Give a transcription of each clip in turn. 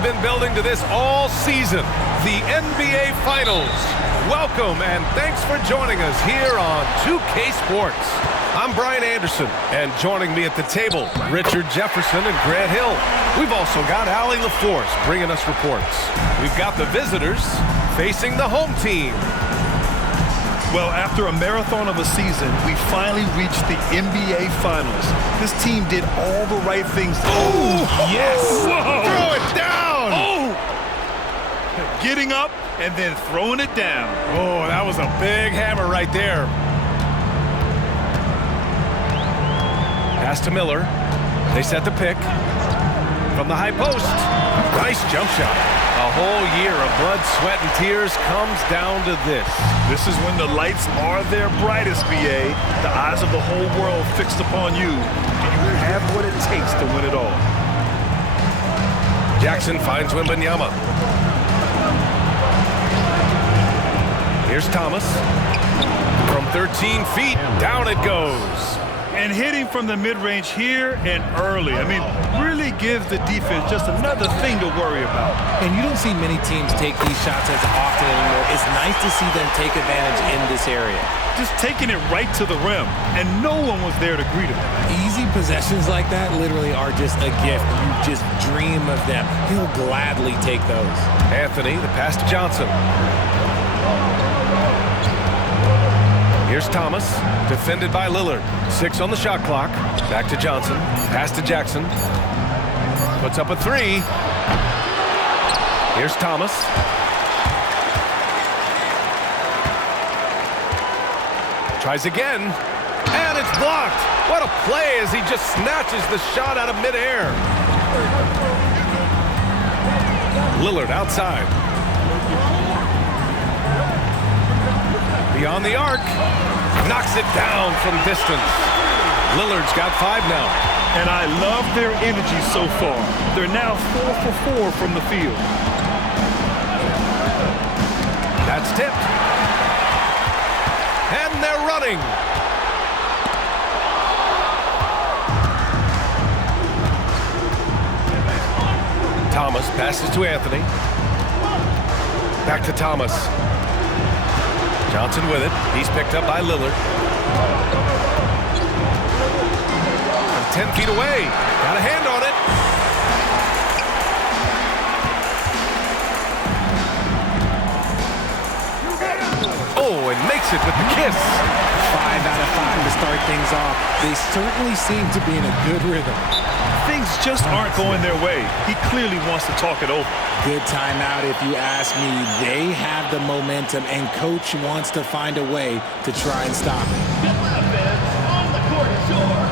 We've been building to this all season, the NBA Finals. Welcome and thanks for joining us here on 2K Sports. I'm Brian Anderson, and joining me at the table, Richard Jefferson and Grant Hill. We've also got Allie LaForce bringing us reports. We've got the visitors facing the home team. Well, after a marathon of a season, we finally reached the NBA Finals. This team did all the right things. Oh, yes! Whoa. Throw it down! Oh! Getting up and then throwing it down. Oh, that was a big hammer right there. Pass to Miller. They set the pick. From the high post. Nice jump shot. A whole year of blood, sweat, and tears comes down to this. This is when the lights are their brightest, BA. The eyes of the whole world fixed upon you. And you have what it takes to win it all. Jackson finds Wembanyama. Here's Thomas. From 13 feet, down it goes. And hitting from the mid-range here and early. I mean, really gives the defense just another thing to worry about. And you don't see many teams take these shots as often anymore. It's nice to see them take advantage in this area. Just taking it right to the rim, and no one was there to greet him. Easy possessions like that literally are just a gift. You just dream of them. He'll gladly take those. Anthony, the pass to Johnson. Here's Thomas, defended by Lillard. 6 on the shot clock. Back to Johnson. Pass to Jackson. Puts up a 3. Here's Thomas. Tries again. And it's blocked. What a play as he just snatches the shot out of midair. Lillard outside. Beyond the arc. Knocks it down from distance. Lillard's got 5 now. And I love their energy so far. They're now 4 for 4 from the field. That's tipped. And they're running. Thomas passes to Anthony. Back to Thomas. Johnson with it. He's picked up by Lillard. From 10 feet away. Got a hand on it. Oh, and makes it with the kiss. 5 out of 5 to start things off. They certainly seem to be in a good rhythm. Things just aren't going their way. He clearly wants to talk it over. Good timeout if you ask me. They have the momentum, and coach wants to find a way to try and stop it. On the court, sure.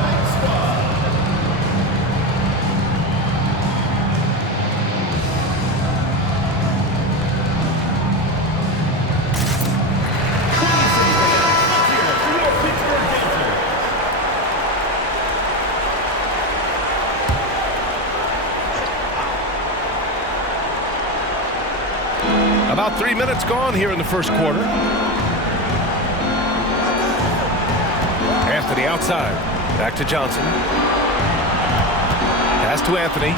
About 3 minutes gone here in the first quarter. Anthony outside. Back to Johnson. Pass to Anthony.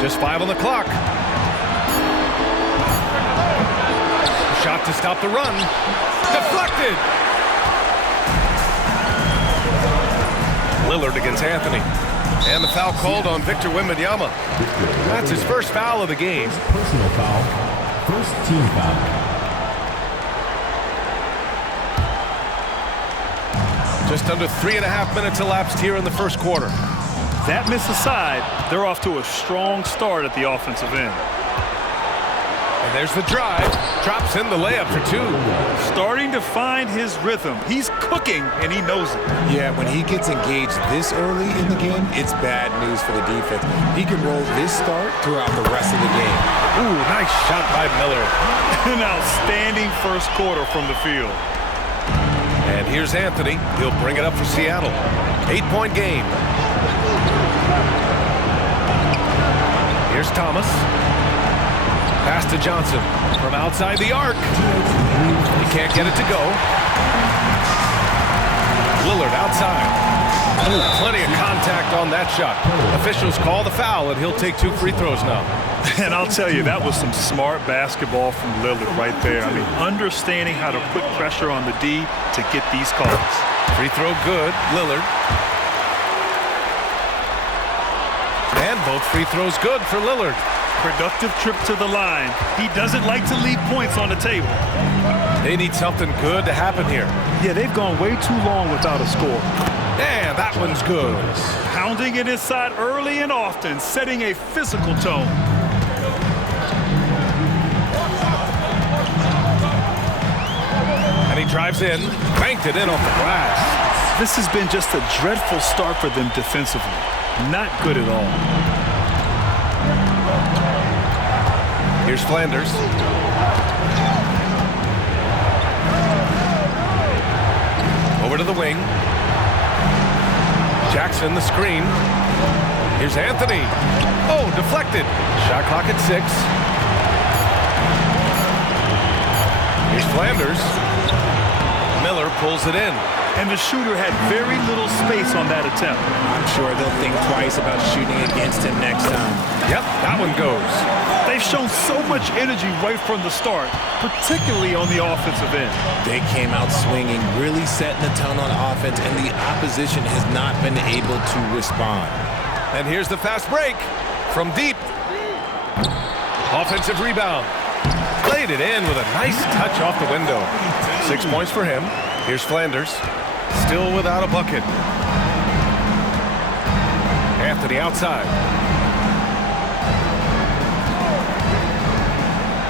Just 5 on the clock. Shot to stop the run. Deflected. Lillard against Anthony. And the foul called on Victor Wembanyama. That's his first foul of the game. Personal foul. First team foul. Just under 3.5 minutes elapsed here in the first quarter. That miss aside, they're off to a strong start at the offensive end. And there's the drive. Drops in the layup for 2. Starting to find his rhythm. He's cooking, and he knows it. Yeah, when he gets engaged this early in the game, it's bad news for the defense. He can roll this start throughout the rest of the game. Ooh, nice shot by Miller. An outstanding first quarter from the field. And here's Anthony. He'll bring it up for Seattle. 8-point game. Here's Thomas. Pass to Johnson from outside the arc. He can't get it to go. Lillard outside. Ooh, plenty of contact on that shot. Officials call the foul, and he'll take 2 free throws now. And I'll tell you, that was some smart basketball from Lillard right there. I mean, understanding how to put pressure on the D to get these calls. Free throw good, Lillard. And both free throws good for Lillard. Productive trip to the line. He doesn't like to leave points on the table. They need something good to happen here. Yeah, they've gone way too long without a score. And that one's good. Pounding it inside early and often, setting a physical tone. And he drives in, banked it in off the glass. This has been just a dreadful start for them defensively. Not good at all. Here's Flanders. Over to the wing. Jackson, the screen. Here's Anthony. Oh, deflected. Shot clock at 6. Here's Flanders. Miller pulls it in. And the shooter had very little space on that attempt. I'm sure they'll think twice about shooting against him next time. Yep, that one goes. They've shown so much energy right from the start, particularly on the offensive end. They came out swinging, really setting the tone on offense, and the opposition has not been able to respond. And here's the fast break from deep. Offensive rebound. Played it in with a nice touch off the window. 6 points for him. Here's Flanders. Still without a bucket. Anthony outside.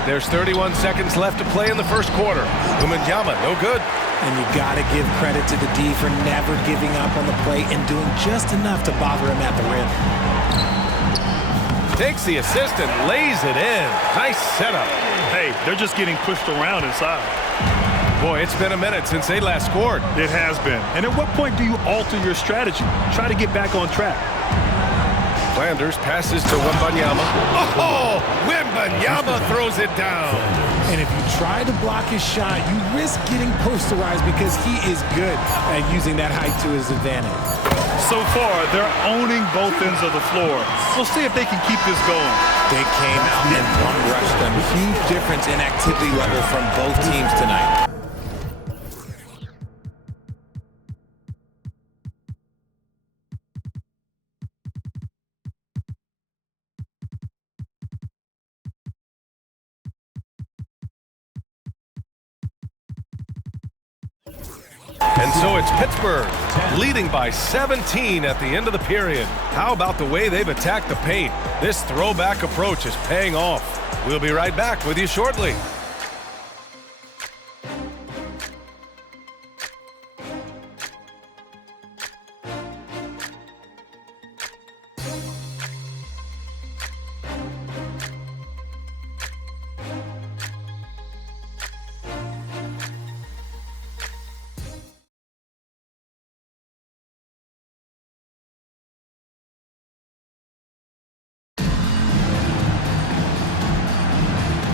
There's 31 seconds left to play in the first quarter. Wembanyama, no good. And you got to give credit to the D for never giving up on the play and doing just enough to bother him at the rim. Takes the assist and lays it in. Nice setup. Hey, they're just getting pushed around inside. Boy, it's been a minute since they last scored. It has been. And at what point do you alter your strategy? Try to get back on track. Flanders passes to Wembanyama. Oh, Wembanyama throws it down. And if you try to block his shot, you risk getting posterized because he is good at using that height to his advantage. So far, they're owning both ends of the floor. We'll see if they can keep this going. They came out and bum-rushed them. Huge difference in activity level from both teams tonight. And so it's Pittsburgh leading by 17 at the end of the period. How about the way they've attacked the paint? This throwback approach is paying off. We'll be right back with you shortly.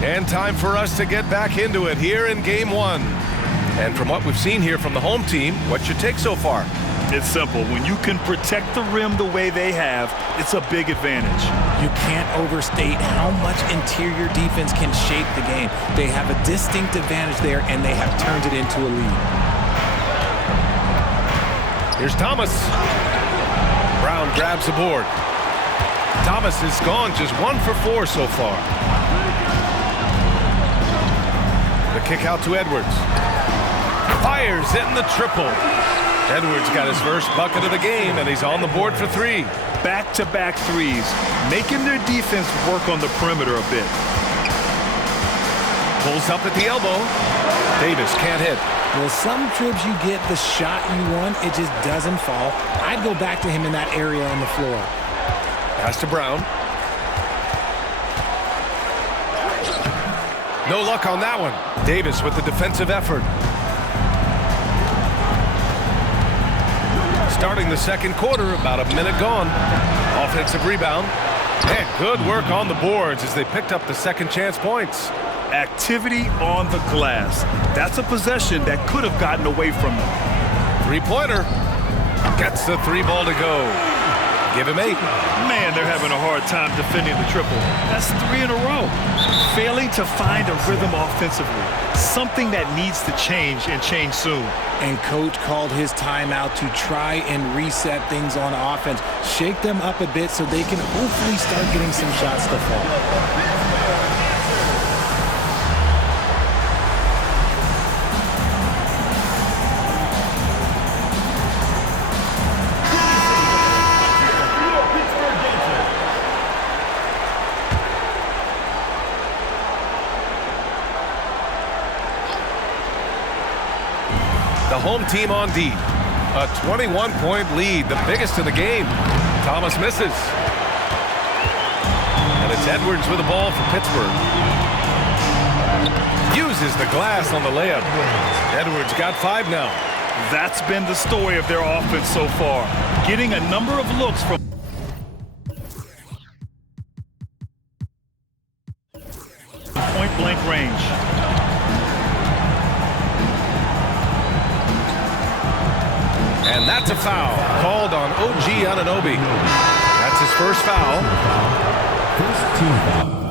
And time for us to get back into it here in Game 1. And from what we've seen here from the home team, what's your take so far? It's simple. When you can protect the rim the way they have, it's a big advantage. You can't overstate how much interior defense can shape the game. They have a distinct advantage there, and they have turned it into a lead. Here's Thomas. Brown grabs the board. Thomas has gone just 1 for 4 so far. The kick out to Edwards. Fires in the triple. Edwards got his first bucket of the game, and he's on the board for 3. Back-to-back threes, making their defense work on the perimeter a bit. Pulls up at the elbow. Davis can't hit. Well, some trips you get the shot you want, it just doesn't fall. I'd go back to him in that area on the floor. Pass to Brown. No luck on that one. Davis with the defensive effort. Starting the second quarter, about a minute gone. Offensive rebound. And good work on the boards as they picked up the second chance points. Activity on the glass. That's a possession that could have gotten away from them. Three-pointer. Gets the 3 ball to go. Give him 8. Man, they're having a hard time defending the triple. That's 3 in a row. Failing to find a rhythm offensively. Something that needs to change and change soon. And coach called his timeout to try and reset things on offense. Shake them up a bit so they can hopefully start getting some shots to fall. The home team on D. A 21-point lead, the biggest of the game. Thomas misses. And it's Edwards with the ball for Pittsburgh. Uses the glass on the layup. Edwards got 5 now. That's been the story of their offense so far. Getting a number of looks from point-blank range. And that's a foul called on OG Anunoby. That's his first foul. First team foul.